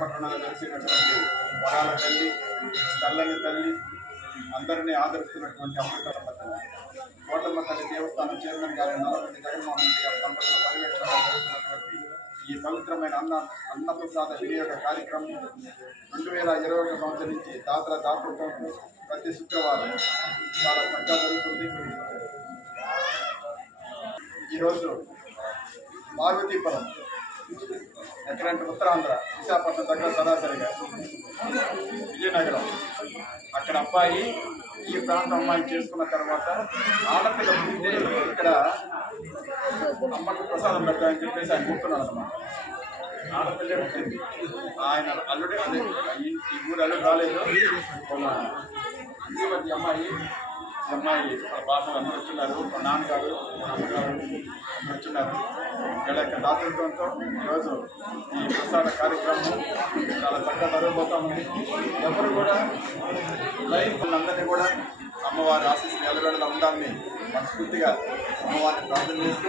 పట్టణాలు కలిసినటువంటి వరాల తల్లి, చల్లని తల్లి, అందరినీ ఆదరిస్తున్నటువంటి అమృతమ్మ తల్లి, కోటమ్మ తల్లి దేవస్థానం చైర్మన్ గారి నల్లపల్లి జగన్మోహన్ రెడ్డి గారి దంపతుల పర్యవేక్షణలో జరుగుతున్నటువంటి ఈ పవిత్రమైన అన్నప్రసాద వినియోగ కార్యక్రమం 2021 సంవత్సరం నుంచి దాతల దాతృత్వంతో ప్రతి శుక్రవారం చాలా చక్కగా జరుగుతుంది. ఈరోజు పార్వతీపురం ఎక్కడంటే ఉత్తరాంధ్ర విశాఖపట్నం దగ్గర సరాసరిగా విజయనగరం అక్కడ అబ్బాయి ఈ ప్రాంతం అమ్మాయి చేసుకున్న తర్వాత ఆడపిల్ల పుట్టితే ఇక్కడ అమ్మకు ప్రసాదం పెట్టాలని చెప్పేసి ఆయన కూర్చున్నాడు అన్నమాట. ఆడపిల్లే పుట్టింది. ఆయన అల్లుడే అదే ఈ ఊరు అల్లుడు రాలేదు. ఈ అమ్మాయి బాబు అందరూ వచ్చున్నారు, మా నాన్నగారు మా అమ్మగారు వచ్చున్నారు. ఇక్కడ దాతృత్వంతో ఈరోజు ఈ ప్రసాద కార్యక్రమం చాలా చక్కగా జరగబోతా ఉంది. ఎవరు కూడా లైఫ్ అందరినీ కూడా అమ్మవారి ఆశీస్సులు ఎలవేళలా ఉండాలని మనస్ఫూర్తిగా అమ్మవారిని ప్రార్థన చేస్తూ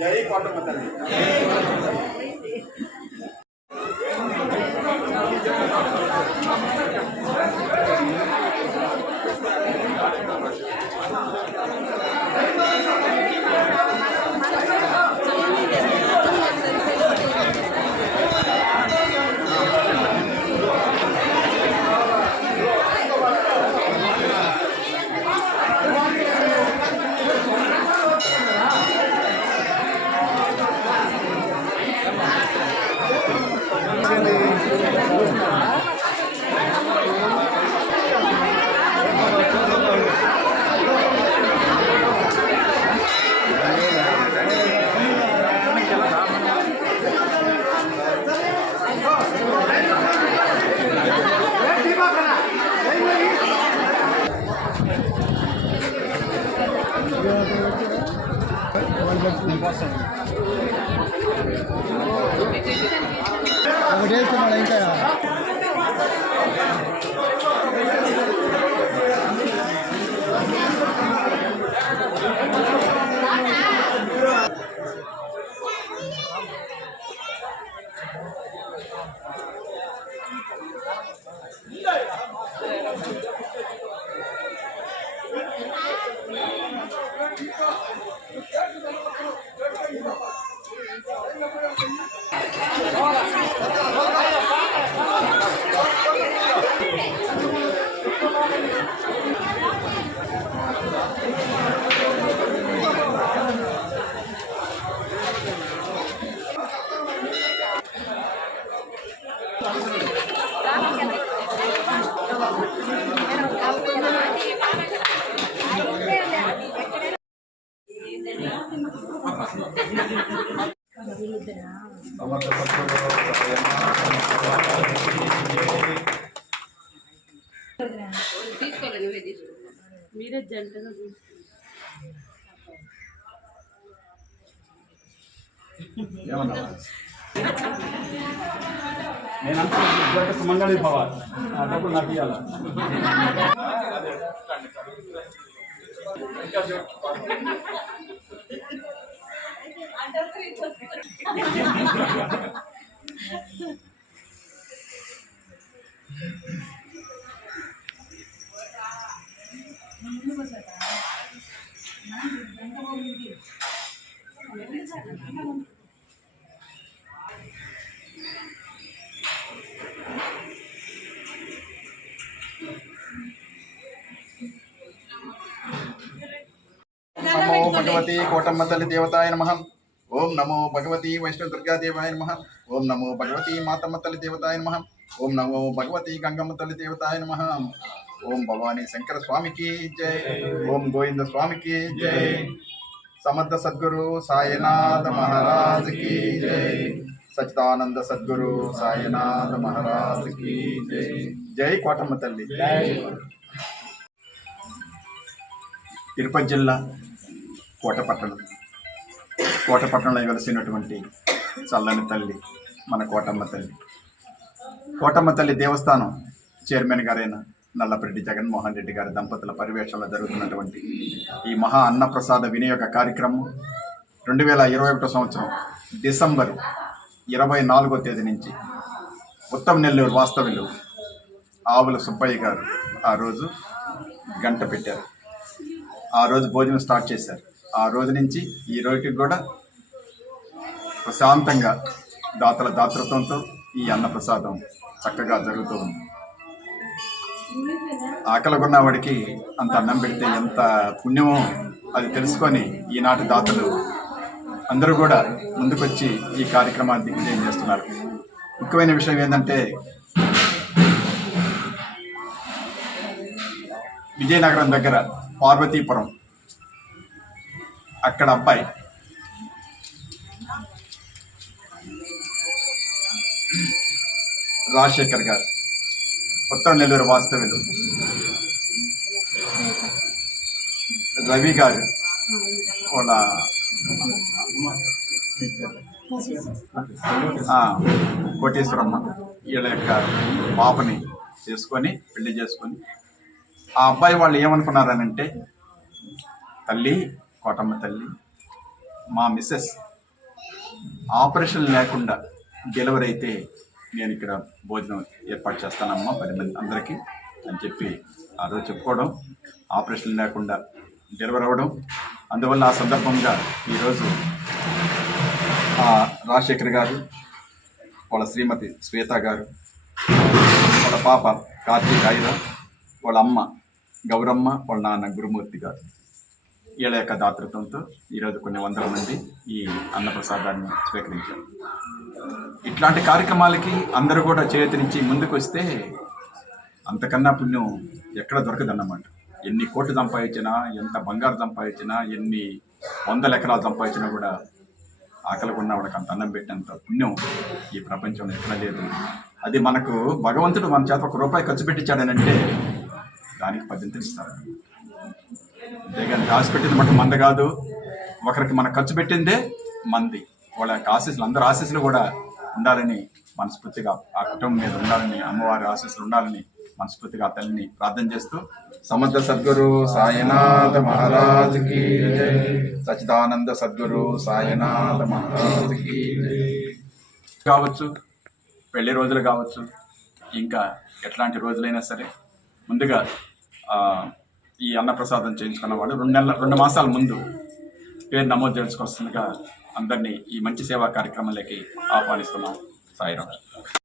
జై కోటమ్మ తల్లి. ఇంకా మీరే జంటగా నేనంతా సుమంగళి భవ డబ్బులు నాకు ఇవ్వాలి. నమో భగవతి కోటమ్మ తల్లి దేవతాయ నమః. ఓం నమో భగవతి వైష్ణవ దుర్గాదేవాయ నమః. ఓం నమో భగవతి మాతమ్మ తల్లి దేవతాయ నమః. ఓం నమో భగవతి గంగమ్మ తల్లి దేవతాయ నమః. ఓం భవానీ శంకర స్వామికి జై. ఓం గోవింద స్వామికి జై. సమర్థ సద్గురు సాయినాథ మహారాజ్ కి జై. సచిదానంద సద్గురు సాయినాథ మహారాజ్ కి జై. జై కోటమ్మ తల్లి. తిరుపతి జిల్లా కోటపట్టణంలో వెలసినటువంటి చల్లని తల్లి మన కోటమ్మ తల్లి. కోటమ్మ తల్లి దేవస్థానం చైర్మన్ గారైన నల్లపరెడ్డి జగన్మోహన్ రెడ్డి గారి దంపతుల పర్యవేక్షణలో జరుగుతున్నటువంటి ఈ మహా అన్నప్రసాద వినియోగ కార్యక్రమం 2021 సంవత్సరం డిసెంబర్ 24వ తేదీ నుంచి ఉత్తమ నెల్లూరు వాస్తవ్యులు ఆవుల సుబ్బయ్య గారు ఆ రోజు గంట పెట్టారు. ఆ రోజు భోజనం స్టార్ట్ చేశారు. ఆ రోజు నుంచి ఈ రోజుకి కూడా ప్రశాంతంగా దాతల దాతృత్వంతో ఈ అన్నప్రసాదం చక్కగా జరుగుతూ ఉంది. ఆకలిగొన్న వాడికి అంత అన్నం పెడితే ఎంత పుణ్యమో అది తెలుసుకొని ఈనాటి దాతలు అందరూ కూడా ముందుకొచ్చి ఈ కార్యక్రమాన్ని దిగ్విజయం చేస్తున్నారు. ముఖ్యమైన విషయం ఏంటంటే విజయనగరం దగ్గర పార్వతీపురం అక్కడ అబ్బాయి రాజశేఖర్ గారు ఉత్తర నెల్లూరు వాస్తవ్యులు రవి గారు వాళ్ళ కోటేశ్వరమ్మ వీళ్ళ యొక్క పాపని చేసుకొని పెళ్లి చేసుకొని ఆ అబ్బాయి వాళ్ళు ఏమనుకున్నారనంటే, తల్లి కోటమ్మ తల్లి, మా మిస్సెస్ ఆపరేషన్ లేకుండా డెలివరీ అయితే నేను ఇక్కడ భోజనం ఏర్పాటు చేస్తానమ్మా 10 మంది అందరికీ అని చెప్పి ఆ రోజు చెప్పుకోవడం, ఆపరేషన్ లేకుండా డెలివరీ అవ్వడం. అందువల్ల ఆ సందర్భంగా ఈరోజు రాజశేఖర్ గారు, వాళ్ళ శ్రీమతి శ్వేత గారు, వాళ్ళ పాప కార్తీక్ ఐర, వాళ్ళ అమ్మ గౌరమ్మ, వాళ్ళ నాన్న గురుమూర్తి గారు, వీళ్ళ యొక్క దాతృత్వంతో ఈరోజు కొన్ని వందల మంది ఈ అన్నప్రసాదాన్ని స్వీకరించారు. ఇట్లాంటి కార్యక్రమాలకి అందరూ కూడా చేతినిచ్చి ముందుకు వస్తే అంతకన్నా పుణ్యం ఎక్కడ దొరకదన్నమాట. ఎన్ని కోట్లు సంపాదించినా, ఎంత బంగారు సంపాదించినా, ఎన్ని 100 ఎకరాలు సంపాదించినా కూడా ఆకలిగా ఉన్న వాళ్ళకి అంత అన్నం పెట్టినంత పుణ్యం ఈ ప్రపంచంలో ఎక్కడ లేదు. అది మనకు భగవంతుడు మన చేత ₹1 ఖర్చు పెట్టించాడనంటే దానికి 10 ఇస్తారు. అంతేగాని కాసు పెట్టింది మటు మంద కాదు, ఒకరికి మనం ఖర్చు పెట్టిందే మంది. వాళ్ళ యొక్క ఆశీస్సులు, అందరి ఆశీస్సులు కూడా ఉండాలని మనస్ఫూర్తిగా, ఆ కుటుంబం మీద ఉండాలని, అమ్మవారి ఆశీస్సులు ఉండాలని మనస్ఫూర్తిగా తల్లిని ప్రార్థన చేస్తూ, సమర్థ సద్గురు సాయినాథ మహారాజుకి జై, సచిదానంద సద్గురు సాయినాథ మహారాజుకి కావచ్చు, పెళ్లి రోజులు కావచ్చు, ఇంకా ఎట్లాంటి రోజులైనా సరే ముందుగా ఈ అన్నప్రసాదం చేయించుకున్న వాళ్ళు 2 మాసాల ముందు పేరు నమోదు చేసుకొస్తుండగా అందరినీ ఈ మంచి సేవా కార్యక్రమంలోకి ఆహ్వానిస్తున్నాం. సాయిరాం.